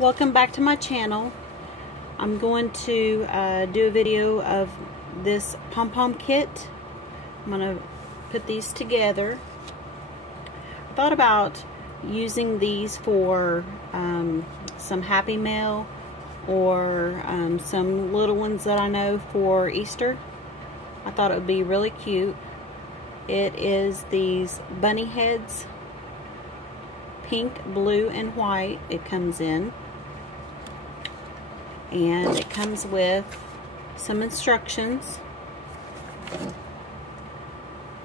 Welcome back to my channel. I'm going to do a video of this pom-pom kit. I'm going to put these together. I thought about using these for some Happy Mail or some little ones that I know for Easter. I thought it would be really cute. It is these bunny heads, pink, blue, and white it comes in. And it comes with some instructions,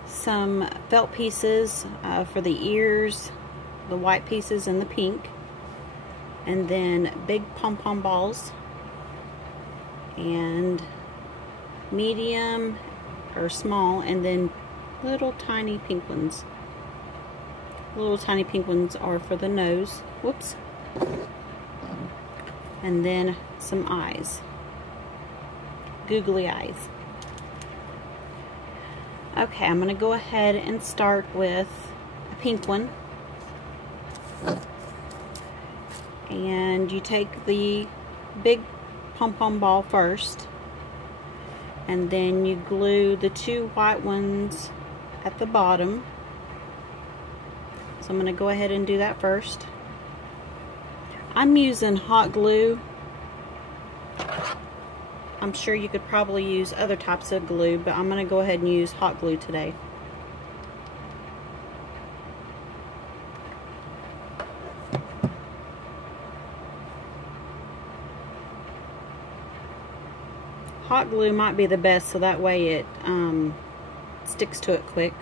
some felt pieces for the ears, the white pieces and the pink, and then big pom-pom balls, and medium or small, and then little tiny pink ones. Little tiny pink ones are for the nose. Whoops. And then some eyes. Googly eyes. Okay, I'm going to go ahead and start with a pink one. And you take the big pom-pom ball first. And then you glue the two white ones at the bottom. So I'm going to go ahead and do that first. I'm using hot glue. I'm sure you could probably use other types of glue, but I'm going to go ahead and use hot glue today. Hot glue might be the best, so that way it sticks to it quick.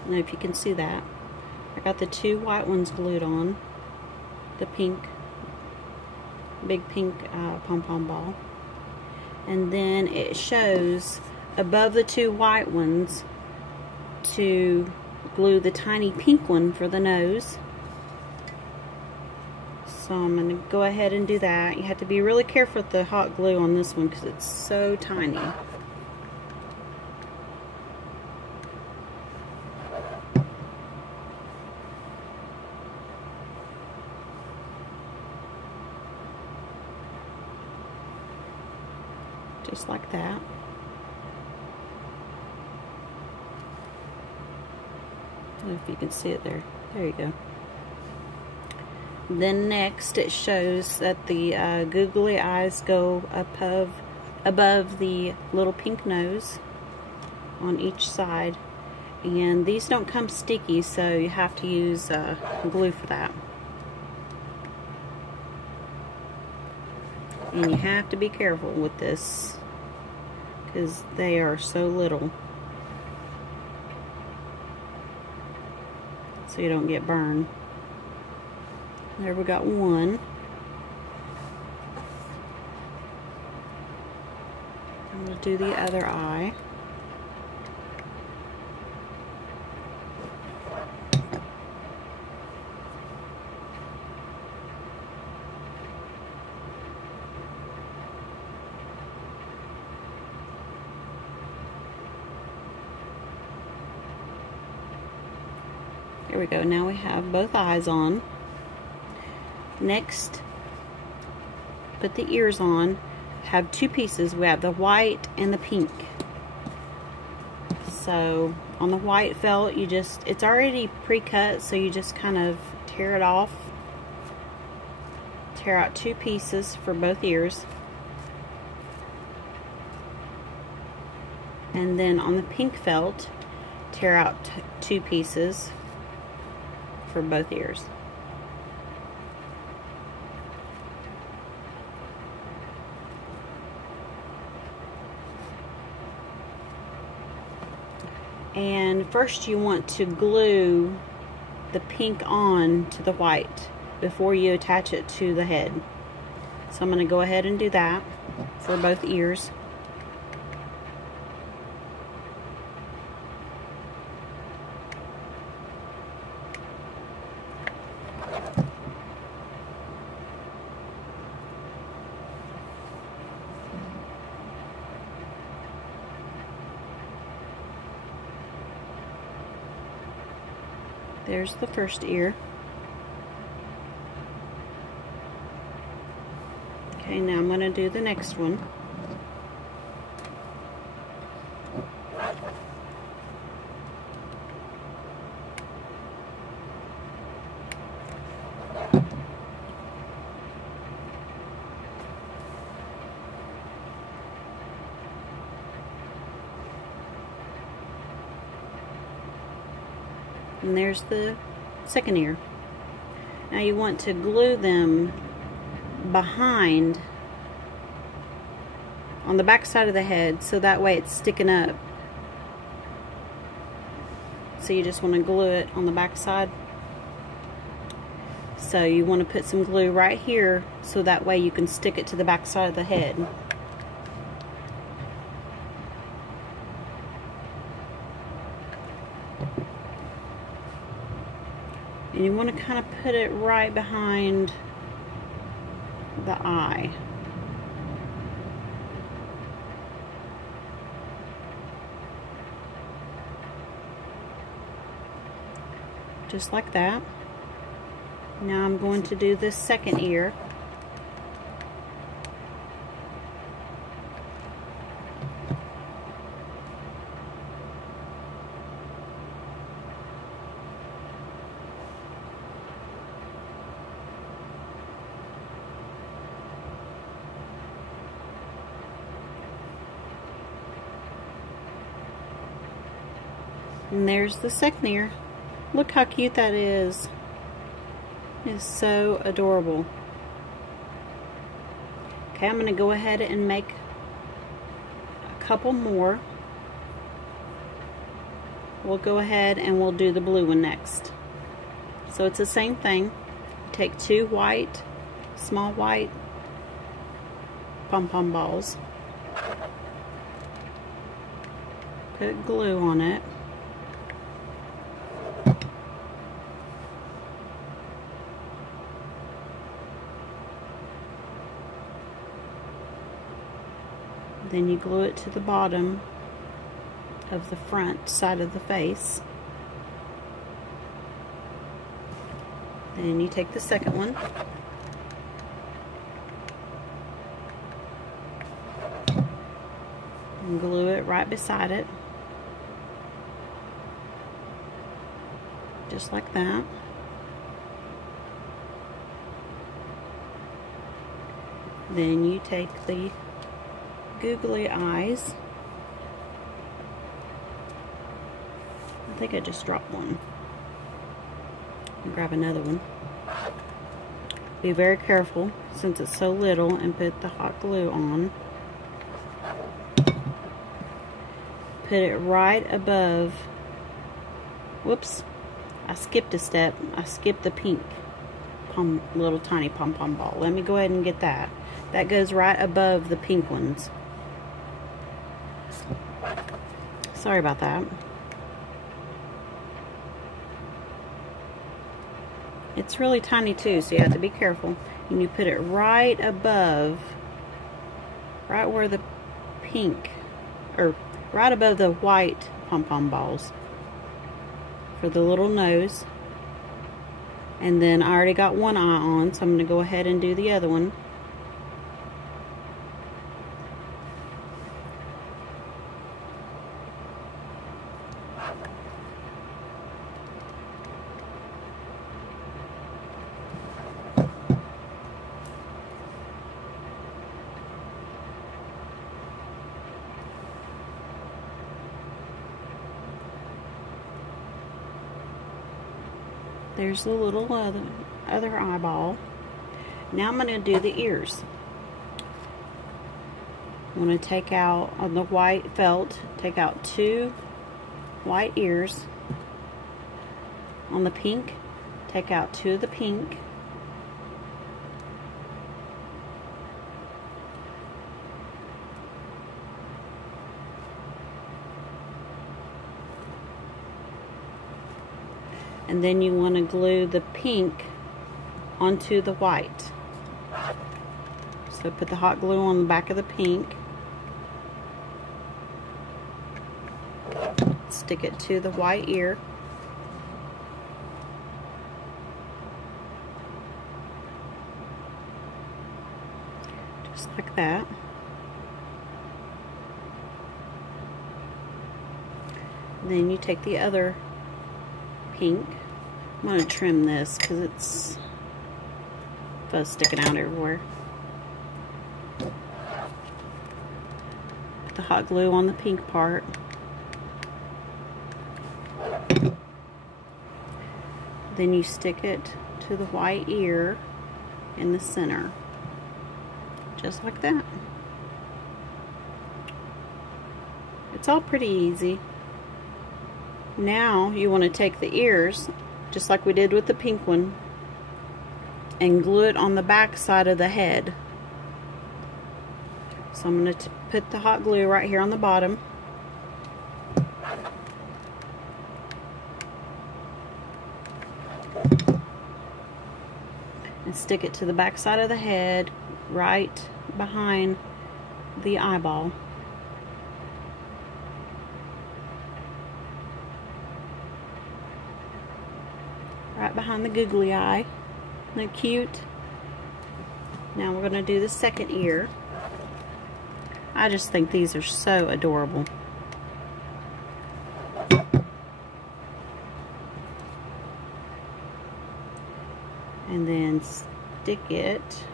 I don't know if you can see that. I got the two white ones glued on, the pink, big pink pom-pom ball, and then it shows above the two white ones to glue the tiny pink one for the nose. So I'm going to go ahead and do that. You have to be really careful with the hot glue on this one because it's so tiny. Just like that. I don't know if you can see it there. There you go. Then next it shows that the googly eyes go above the little pink nose on each side. And these don't come sticky, so you have to use glue for that. And you have to be careful with this because they are so little, so you don't get burned. There, we got one. I'm going to do the other eye. There we go. Now we have both eyes on. Next, put the ears on. Have two pieces. We have the white and the pink. So on the white felt, it's already pre-cut, so you just kind of tear it off. Tear out two pieces for both ears. And then on the pink felt, tear out two pieces for both ears. And first you want to glue the pink on to the white before you attach it to the head. So I'm going to go ahead and do that for both ears. There's the first ear. Okay, now I'm going to do the next one. And there's the second ear. Now you want to glue them behind on the back side of the head, so that way it's sticking up. So you just want to glue it on the back side. So you want to put some glue right here, so that way you can stick it to the back side of the head. And you want to kind of put it right behind the eye. Just like that. Now I'm going to do this second ear. And there's the second ear. Look how cute that is. It's so adorable. Okay, I'm going to go ahead and make a couple more. We'll go ahead and we'll do the blue one next. So it's the same thing. Take two white, small white pom-pom balls. Put glue on it. Then you glue it to the bottom of the front side of the face. Then you take the second one. And glue it right beside it. Just like that. Then you take the googly eyes. I think I just dropped one. I'll grab another one. Be very careful since it's so little, and put the hot glue on. Put it right above. Whoops, I skipped a step. I skipped the pink little tiny pom-pom ball. Let me go ahead and get that. That goes right above the pink ones. Sorry about that. It's really tiny too, so you have to be careful. And you put it right above, right where the pink, or right above the white pom-pom balls for the little nose. And then I already got one eye on, so I'm going to go ahead and do the other one. There's the little other eyeball. Now I'm going to do the ears. I'm going to take out, on the white felt, take out two white ears. On the pink, take out two of the pink. And then you want to glue the pink onto the white. So put the hot glue on the back of the pink. Stick it to the white ear. just like that. Then you take the other pink. I'm going to trim this because it's fuzz sticking out everywhere. Put the hot glue on the pink part. Then you stick it to the white ear in the center. Just like that. It's all pretty easy. Now you want to take the ears, just like we did with the pink one, and glue it on the back side of the head. So I'm going to put the hot glue right here on the bottom. And stick it to the back side of the head, right behind the eyeball. Right behind the googly eye. Isn't that cute? Now we're going to do the second ear. I just think these are so adorable. And then stick it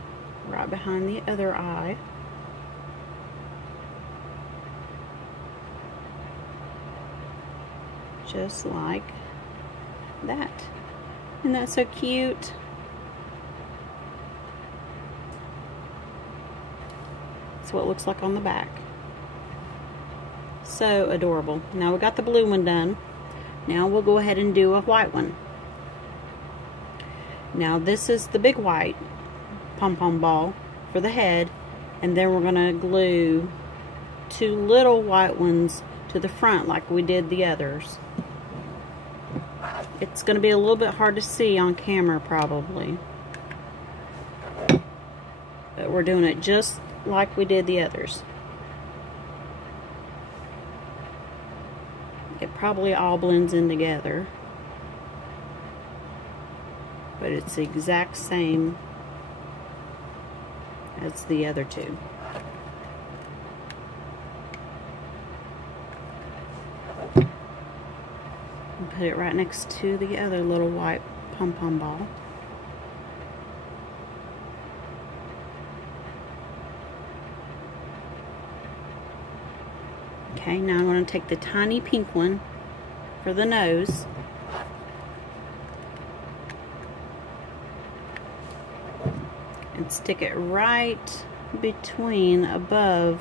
right behind the other eye. Just like that. Isn't that so cute? That's what it looks like on the back. So adorable. Now we got the blue one done. Now we'll go ahead and do a white one. Now this is the big white pom-pom ball for the head, and then we're going to glue 2 little white ones to the front like we did the others. It's going to be a little bit hard to see on camera probably, but we're doing it just like we did the others. It probably all blends in together, but it's the exact same as the other two. And put it right next to the other little white pom-pom ball. Okay, now I'm going to take the tiny pink one for the nose. And stick it right between, above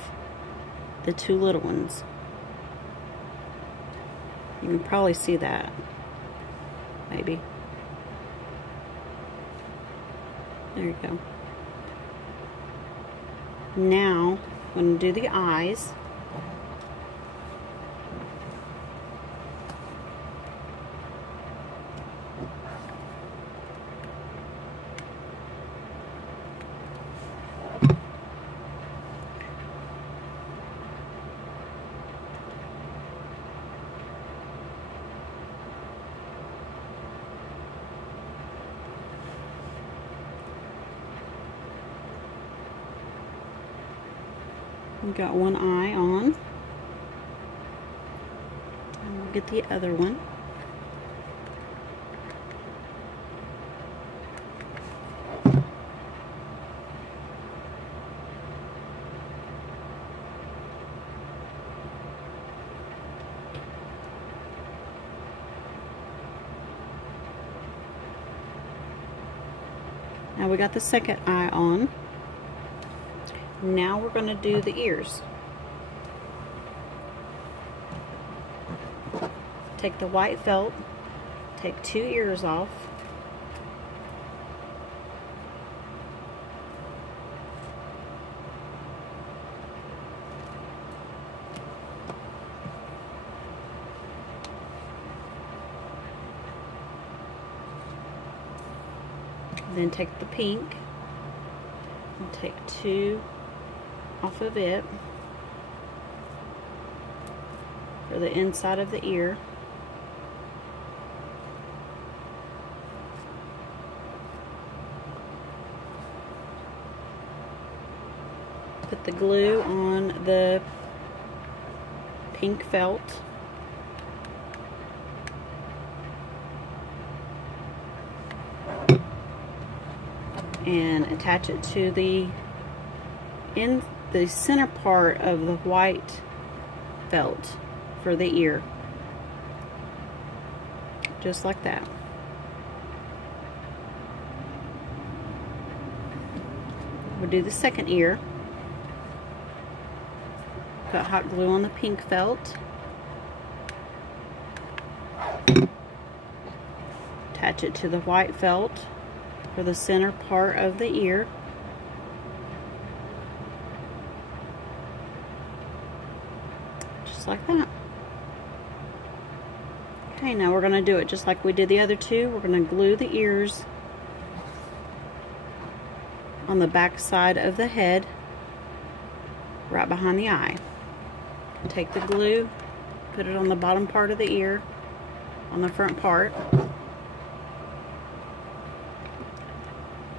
the 2 little ones. You can probably see that. Maybe. There you go. Now, I'm going to do the eyes. We've got one eye on. And we'll get the other one. Now we got the second eye on. Now we're going to do the ears. Take the white felt, take 2 ears off. Then take the pink and take 2 off of it for the inside of the ear. the glue on the pink felt. And attach it to the center part of the white felt for the ear. Just like that. We'll do the second ear. Put hot glue on the pink felt. Attach it to the white felt for the center part of the ear. Just like that. Okay, now we're going to do it just like we did the other two. We're going to glue the ears on the back side of the head, right behind the eye. Take the glue, put it on the bottom part of the ear, on the front part.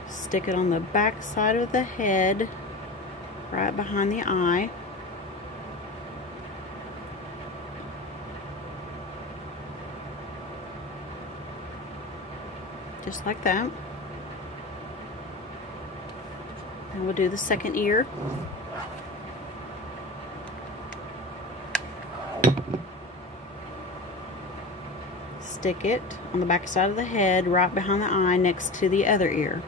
Stick it on the back side of the head, right behind the eye. Just like that. And we'll do the second ear. Stick it on the back side of the head, right behind the eye, next to the other ear.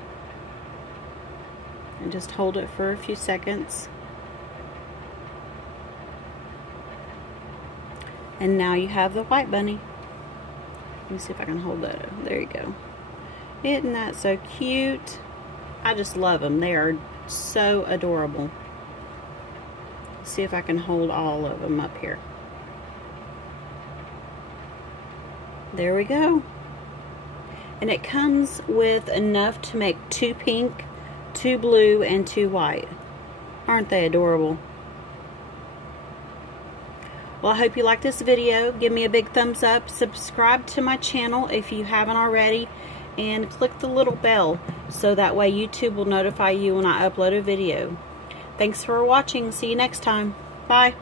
And just hold it for a few seconds. And now you have the white bunny. Let me see if I can hold that up. There you go. Isn't that so cute? I just love them. They are so adorable. Let's see if I can hold all of them up here. There we go. And it comes with enough to make 2 pink, 2 blue, and 2 white. Aren't they adorable? Well, I hope you like this video. Give me a big thumbs up. Subscribe to my channel if you haven't already. And click the little bell so that way YouTube will notify you when I upload a video. Thanks for watching. See you next time. Bye.